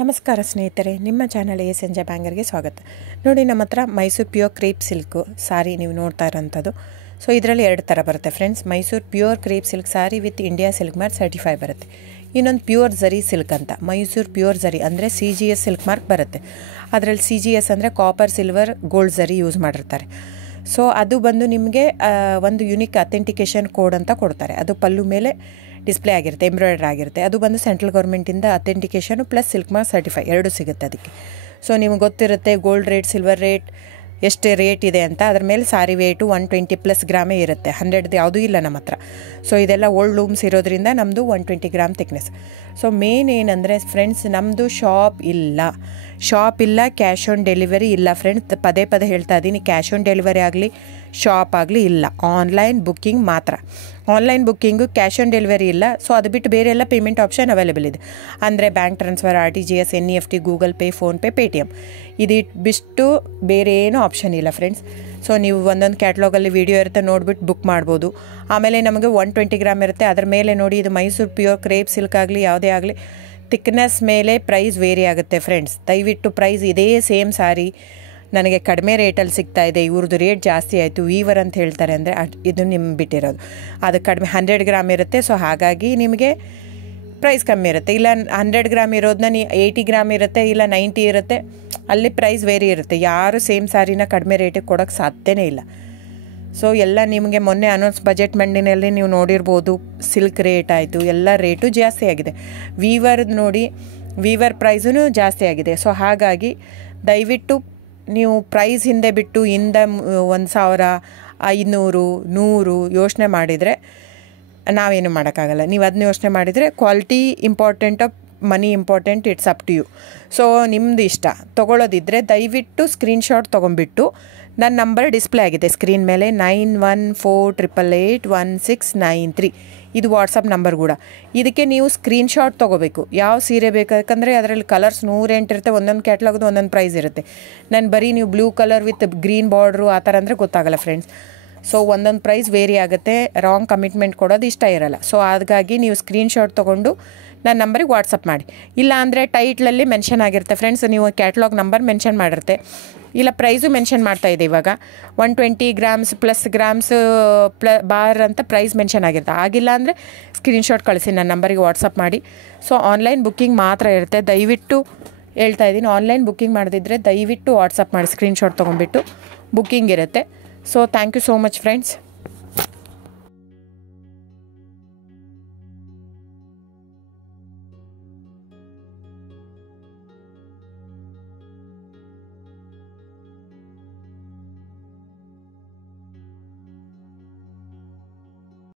ನಮಸ್ಕಾರ ಸ್ನೇಹಿತರೆ, ನಿಮ್ಮ ಚಾನಲ್ ಎ ಸಂಜೆ ಬ್ಯಾಂಗರ್ಗೆ ಸ್ವಾಗತ. ನೋಡಿ, ನಮ್ಮ ಹತ್ರ ಮೈಸೂರು ಪ್ಯೂರ್ ಕ್ರೇಪ್ ಸಿಲ್ಕು ಸಾರಿ ನೀವು ನೋಡ್ತಾ ಇರೋಂಥದ್ದು. ಸೊ ಇದರಲ್ಲಿ ಎರಡು ಥರ ಬರುತ್ತೆ friends. Mysuru pure crepe silk sorry with India silk mark certify ಬರುತ್ತೆ. ಇನ್ನೊಂದು ಪ್ಯೂರ್ ಝರಿ ಸಿಲ್ಕ್ ಅಂತ, ಮೈಸೂರು ಪ್ಯೂರ್ ಝರಿ ಅಂದರೆ CGS ಸಿಲ್ಕ್ ಮಾರ್ಕ್ ಬರುತ್ತೆ. ಅದರಲ್ಲಿ CGS ಅಂದರೆ ಕಾಪರ್, ಸಿಲ್ವರ್, ಗೋಲ್ಡ್ ಝರಿ ಯೂಸ್ ಮಾಡಿರ್ತಾರೆ. ಸೊ ಅದು ಬಂದು ನಿಮಗೆ ಒಂದು ಯುನಿಕ್ ಅಥೆಂಟಿಕೇಷನ್ ಕೋಡ್ ಅಂತ ಕೊಡ್ತಾರೆ. ಅದು ಪಲ್ಲು ಮೇಲೆ ಡಿಸ್ಪ್ಲೇ ಆಗಿರುತ್ತೆ, ಎಂಬ್ರಾಯ್ಡ್ರಿ ಆಗಿರುತ್ತೆ. ಅದು ಬಂದು ಸೆಂಟ್ರಲ್ ಗೌರ್ಮೆಂಟಿಂದ ಅಥೆಂಟಿಕೇಷನು ಪ್ಲಸ್ ಸಿಲ್ಕ್ ಮಾರ್ಕ್ ಸರ್ಟಿಫೈ ಎರಡೂ ಸಿಗುತ್ತೆ ಅದಕ್ಕೆ. ಸೊ ನಿಮಗೆ ಗೊತ್ತಿರುತ್ತೆ ಗೋಲ್ಡ್ ರೇಟ್, ಸಿಲ್ವರ್ ರೇಟ್ ಎಷ್ಟು ರೇಟ್ ಇದೆ ಅಂತ. ಅದ್ರ ಮೇಲೆ ಸಾರಿ ವೇಟು 120+ ಗ್ರಾಮೇ ಇರುತ್ತೆ, 100 ಯಾವುದೂ ಇಲ್ಲ ನಮ್ಮ ಹತ್ರ. ಸೊ ಇದೆಲ್ಲ ಓಲ್ಡ್ ಲೂಮ್ಸ್ ಇರೋದ್ರಿಂದ ನಮ್ಮದು 120 ಗ್ರಾಮ್ ಥಿಕ್ನೆಸ್. ಸೊ ಮೇನ್ ಏನಂದರೆ ಫ್ರೆಂಡ್ಸ್, ನಮ್ಮದು ಶಾಪ್ ಇಲ್ಲ, ಕ್ಯಾಶ್ ಆನ್ ಡೆಲಿವರಿ ಇಲ್ಲ ಫ್ರೆಂಡ್ಸ್. ಪದೇ ಹೇಳ್ತಾ ಇದ್ದೀನಿ, ಕ್ಯಾಶ್ ಆನ್ ಡೆಲಿವರಿ ಆಗಲಿ ಶಾಪ್ ಆಗಲಿ ಇಲ್ಲ, ಆನ್ಲೈನ್ ಬುಕ್ಕಿಂಗ್ ಮಾತ್ರ. Online booking, cash on delivery ಇಲ್ಲ. ಸೊ ಅದು ಬಿಟ್ಟು ಬೇರೆ ಎಲ್ಲ ಪೇಮೆಂಟ್ ಆಪ್ಷನ್ ಅವೈಲೇಬಲ್ ಇದೆ. ಅಂದರೆ bank transfer, RTGS, NEFT, Google pay, PhonePe, Paytm. ಇದು ಬಿಟ್ಟು ಬೇರೆ ಏನೂ ಆಪ್ಷನ್ ಇಲ್ಲ ಫ್ರೆಂಡ್ಸ್. ಸೊ ನೀವು ಒಂದೊಂದು ಕ್ಯಾಟ್ಲಾಗಲ್ಲಿ ವೀಡಿಯೋ ಇರುತ್ತೆ, ನೋಡಿಬಿಟ್ಟು ಬುಕ್ ಮಾಡ್ಬೋದು. ಆಮೇಲೆ ನಮಗೆ 120 ಗ್ರಾಮ್ ಇರುತ್ತೆ. ಅದರ ಮೇಲೆ ನೋಡಿ, ಇದು ಮೈಸೂರು ಪ್ಯೂರ್ ಕ್ರೇಪ್ ಸಿಲ್ಕ್ ಆಗಲಿ ಯಾವುದೇ ಆಗಲಿ ಥಿಕ್ನೆಸ್ ಮೇಲೆ ಪ್ರೈಸ್ ವೇರಿ ಆಗುತ್ತೆ ಫ್ರೆಂಡ್ಸ್. ದಯವಿಟ್ಟು ಪ್ರೈಸ್ ಇದೇ ಸೇಮ್ ಸಾರಿ ನನಗೆ ಕಡಿಮೆ ರೇಟಲ್ಲಿ ಸಿಗ್ತಾ ಇದೆ, ಇವ್ರದ್ದು ರೇಟ್ ಜಾಸ್ತಿ ಆಯಿತು ವೀವರ್ ಅಂತ ಹೇಳ್ತಾರೆ ಅಂದರೆ ಇದು ನಿಮ್ಗೆ ಬಿಟ್ಟಿರೋದು. ಅದು ಕಡಿಮೆ 100 ಗ್ರಾಮ್ ಇರುತ್ತೆ. ಸೊ ಹಾಗಾಗಿ ನಿಮಗೆ ಪ್ರೈಸ್ ಕಮ್ಮಿ ಇರುತ್ತೆ. ಇಲ್ಲ 100 ಗ್ರಾಮ್ ಇರೋದನ್ನ 80 ಗ್ರಾಮ್ ಇರುತ್ತೆ, ಇಲ್ಲ 90 ಇರುತ್ತೆ, ಅಲ್ಲಿ ಪ್ರೈಸ್ ವೇರಿ ಇರುತ್ತೆ. ಯಾರು ಸೇಮ್ ಸಾರಿನ ಕಡಿಮೆ ರೇಟಿಗೆ ಕೊಡೋಕ್ಕೆ ಸಾಧ್ಯನೇ ಇಲ್ಲ. ಸೊ ಎಲ್ಲ ನಿಮಗೆ ಮೊನ್ನೆ ಅನೌನ್ಸ್ ಬಜೆಟ್ ಮಂಡಿನಲ್ಲಿ ನೀವು ನೋಡಿರ್ಬೋದು, ಸಿಲ್ಕ್ ರೇಟ್ ಆಯಿತು, ಎಲ್ಲ ರೇಟು ಜಾಸ್ತಿ ಆಗಿದೆ. ವೀವರ್ದು ನೋಡಿ, ವೀವರ್ ಪ್ರೈಸೂ ಜಾಸ್ತಿ ಆಗಿದೆ. ಸೊ ಹಾಗಾಗಿ ದಯವಿಟ್ಟು ನೀವು ಪ್ರೈಸ್ ಹಿಂದೆ ಬಿಟ್ಟು 1,000, 500, 100 ಯೋಚನೆ ಮಾಡಿದರೆ ನಾವೇನು ಮಾಡೋಕ್ಕಾಗಲ್ಲ. ನೀವು ಅದನ್ನ ಯೋಚನೆ ಮಾಡಿದರೆ quality important, money important, it's up to you. So ನಿಮ್ಮದು ಇಷ್ಟ. ತೊಗೊಳ್ಳೋದಿದ್ದರೆ ದಯವಿಟ್ಟು ಸ್ಕ್ರೀನ್ಶಾಟ್ ತೊಗೊಂಬಿಟ್ಟು, ನನ್ನ ನಂಬರ್ ಡಿಸ್ಪ್ಲೇ ಆಗಿದೆ ಸ್ಕ್ರೀನ್ ಮೇಲೆ, 9148881693. ಇದು ವಾಟ್ಸಪ್ ನಂಬರ್ ಕೂಡ. ಇದಕ್ಕೆ ನೀವು ಸ್ಕ್ರೀನ್ಶಾಟ್ ತೊಗೋಬೇಕು. ಯಾವ ಸೀರೆ ಬೇಕು, ಯಾಕಂದರೆ ಅದರಲ್ಲಿ ಕಲರ್ಸ್ 108 ಇರುತ್ತೆ, ಒಂದೊಂದು ಕ್ಯಾಟ್ಲಾಗ್ದು ಒಂದೊಂದು ಪ್ರೈಸ್ ಇರುತ್ತೆ. ನಾನು ಬರೀ ನೀವು blue colour with green border ಆ ಥರ ಅಂದರೆ ಗೊತ್ತಾಗಲ್ಲ ಫ್ರೆಂಡ್ಸ್. ಸೊ ಒಂದೊಂದು ಪ್ರೈಸ್ ವೇರಿ ಆಗುತ್ತೆ, ರಾಂಗ್ ಕಮಿಟ್ಮೆಂಟ್ ಕೊಡೋದು ಇಷ್ಟ ಇರಲ್ಲ. ಸೊ ಹಾಗಾಗಿ ನೀವು ಸ್ಕ್ರೀನ್ಶಾಟ್ ತೊಗೊಂಡು ನನ್ನ ನಂಬರಿಗೆ ವಾಟ್ಸಪ್ ಮಾಡಿ. ಇಲ್ಲ ಅಂದರೆ ಟೈಟ್ಲಲ್ಲಿ ಮೆನ್ಷನ್ ಆಗಿರುತ್ತೆ ಫ್ರೆಂಡ್ಸ್, ನೀವು ಕ್ಯಾಟ್ಲಾಗ್ ನಂಬರ್ ಮೆನ್ಷನ್ ಮಾಡಿರುತ್ತೆ, ಇಲ್ಲ ಪ್ರೈಸು ಮೆನ್ಷನ್ ಮಾಡ್ತಾಯಿದೆ. ಇವಾಗ 120 ಗ್ರಾಮ್ಸ್ ಪ್ಲಸ್ ಗ್ರಾಮ್ಸ್ ಬಾರ್ ಅಂತ ಪ್ರೈಸ್ ಮೆನ್ಷನ್ ಆಗಿರುತ್ತೆ. ಆಗಿಲ್ಲ ಅಂದರೆ ಸ್ಕ್ರೀನ್ಶಾಟ್ ಕಳಿಸಿ, ನನ್ನ ನಂಬರಿಗೆ ವಾಟ್ಸಪ್ ಮಾಡಿ. ಸೊ ಆನ್ಲೈನ್ ಬುಕ್ಕಿಂಗ್ ಮಾತ್ರ ಇರುತ್ತೆ. ದಯವಿಟ್ಟು ಹೇಳ್ತಾ ಇದ್ದೀನಿ, ಆನ್ಲೈನ್ ಬುಕ್ಕಿಂಗ್ ಮಾಡದಿದ್ದರೆ ದಯವಿಟ್ಟು ವಾಟ್ಸಪ್ ಮಾಡಿ, ಸ್ಕ್ರೀನ್ಶಾಟ್ ತೊಗೊಂಡ್ಬಿಟ್ಟು ಬುಕ್ಕಿಂಗ್ ಇರುತ್ತೆ. So thank you so much friends.